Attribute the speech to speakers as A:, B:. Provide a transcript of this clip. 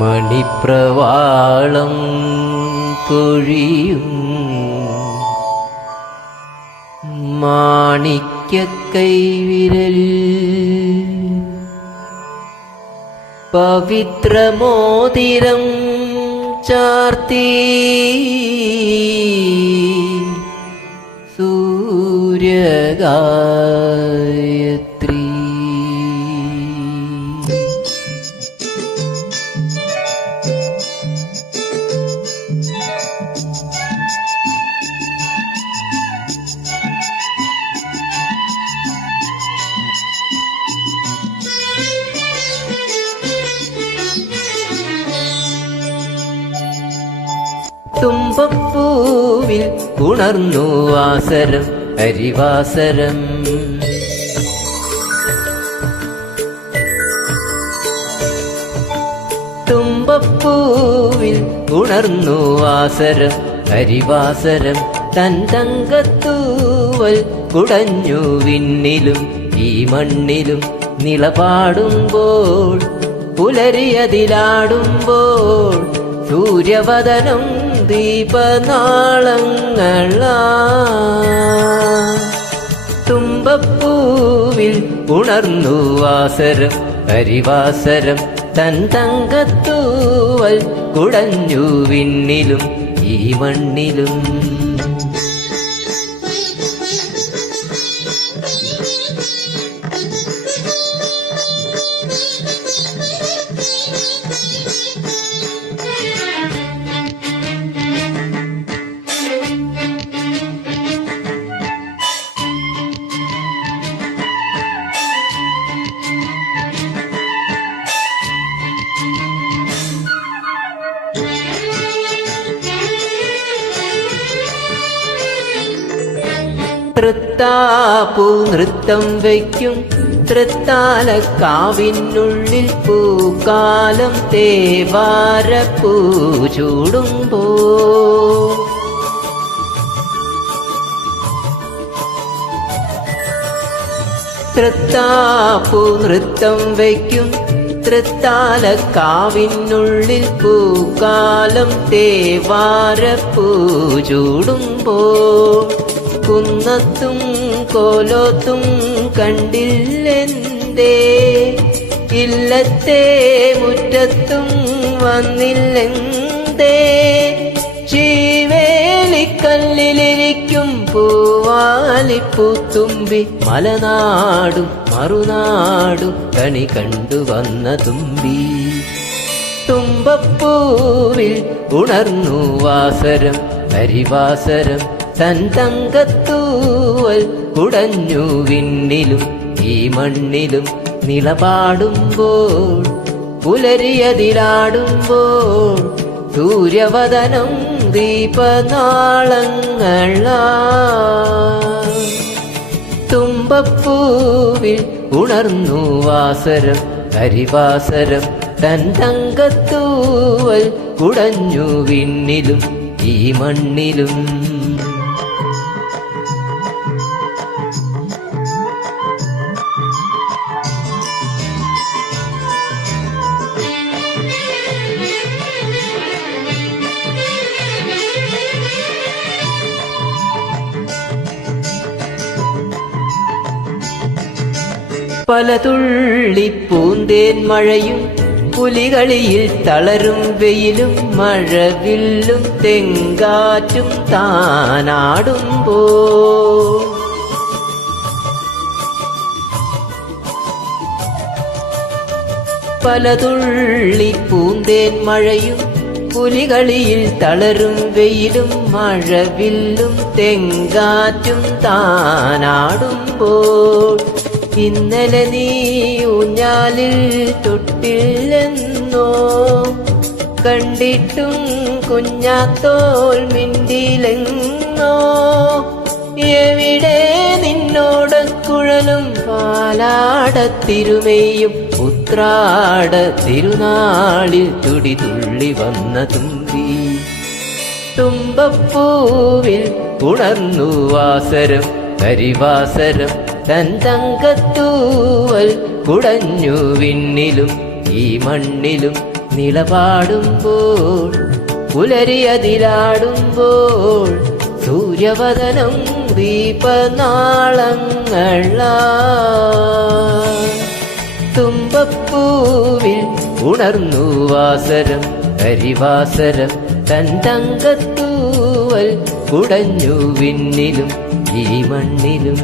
A: മണിപ്രവാളം കൊഴിയും. മാണിക്യക്കൈവിരൽ പവിത്രമോതിരം ചാർത്തി സൂര്യഗായത്രി തുമ്പപ്പൂവിൽ ഉണർന്നു വാസരം അരിവാസരം. തുമ്പപ്പൂവിൽ ഉണർന്നു വാസരം ഹരിവാസരം തൻ തങ്കത്തൂവൽ കുടഞ്ഞു വിണ്ണിലും ഈ മണ്ണിലും നിലപാടുമ്പോൾ പുലരിയതിലാടുമ്പോൾ സൂര്യവദനം ദീപനാളങ്ങളാ തുമ്പപ്പൂവിൽ ഉണർന്നു വാസരം പരിവാസരം തൻ തങ്കത്തൂവൽ കുടഞ്ഞു വിണ്ണിലും ഈ മണ്ണിലും. തൃത്താപ്പൂ നൃത്തം വയ്ക്കും. തൃത്താലക്കാവിനുള്ളിൽ പൂക്കാലം തേവാരപ്പൂ ചൂടുമ്പോ. തൃത്താപ്പൂ നൃത്തം വയ്ക്കും. തൃത്താലക്കാവിനുള്ളിൽ പൂക്കാലം തേവാരപ്പൂ ചൂടുമ്പോ. കുന്നത്തും കോലോത്തും കണ്ടില്ലെന്തേ? ഇല്ലത്തെ മുറ്റത്തും വന്നില്ലെന്തേ? ചീവേലിക്കല്ലിലിരിക്കും പൂവാലിപ്പൂത്തുമ്പി മലനാടും മറുനാടും കണി കണ്ടു വന്ന തുമ്പി. തുമ്പപ്പൂവിൽ ഉണർന്നു വാസരം ഹരിവാസരം തൻ തങ്കത്തൂവൽ കുടഞ്ഞു വിണ്ണിലും ഈ മണ്ണിലും നിലപാടുമ്പോൾ പുലരിയതിലാടുമ്പോൾ സൂര്യവദനം ദീപനാളങ്ങളാ തുമ്പപ്പൂവിൽ ഉണർന്നു വാസരം കരിവാസരം തൻ തങ്കത്തൂവൽ കുടഞ്ഞു വിണ്ണിലും ഈ മണ്ണിലും. பல துள்ளி பூந்தேன் மழையும் புலிகளில் தளரும் வெயிலும் மழவில்லும் தெங்காற்றும் தானாடும் போ. பல துள்ளி பூந்தேன் மழையும் புலிகளில் தளரும் வெயிலும் மழவில்லும் தெங்காற்றும் தானாடும் போல் ഇന്നലെ നീ ഊഞ്ഞാലിൽ തൊട്ടില്ലെന്നോ? കണ്ടിട്ടും കുഞ്ഞാത്തോൽ മിണ്ടിലെന്നോ എവിടെ നിന്നോടക്കുഴലും പാലാടത്തിരുമയും? ഉത്രാട തിരുനാളിൽ തുടി തുള്ളി വന്ന തുമ്പി. തുമ്പപ്പൂവിൽ ഉണർന്നു വാസരം കരിവാസരം തൻ തങ്കത്തൂവൽ കുടഞ്ഞു വിണ്ണിലും ഈ മണ്ണിലും നിലപാടുമ്പോൾ പുലരിയതിലാടുമ്പോൾ സൂര്യവദനം ദീപനാളങ്ങള തുമ്പപ്പൂവിൽ ഉണർന്നു വാസരം കരിവാസരം തൻ തങ്കത്തൂവൽ കുടഞ്ഞു വിണ്ണിലും ഈ മണ്ണിലും